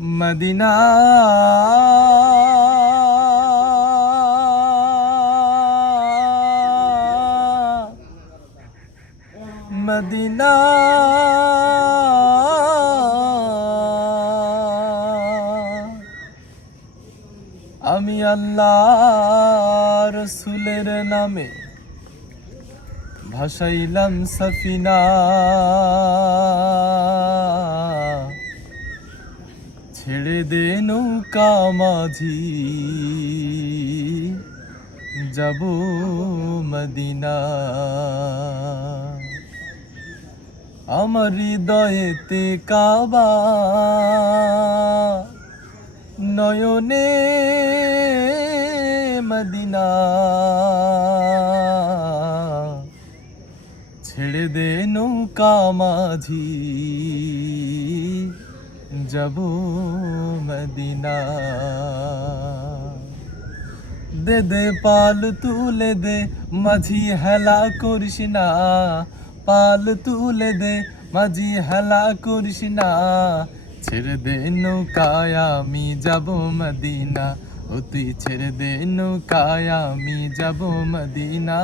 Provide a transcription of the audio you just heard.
Medina Medina আমি আল্লাহ রসুলের নামে ভাসাইলাম সফিনা, ছেড়ে দে নৌকা মাঝি, যাব মদিনা। আমার হৃদয়েতে কাবা, নয়নে মদিনা, ছেড়ে দে নৌকা মাঝি, যাব মদিনা। দে দে পাল তুলে দে মাঝি, হেলা করিস না, পাল তুলে দে মাঝি, হেলা করিস না, ছেড়ে দে নৌকায় আমি যাব মদিনা, ও তুই ছেড়ে দে নৌকায় আমি যাব মদিনা।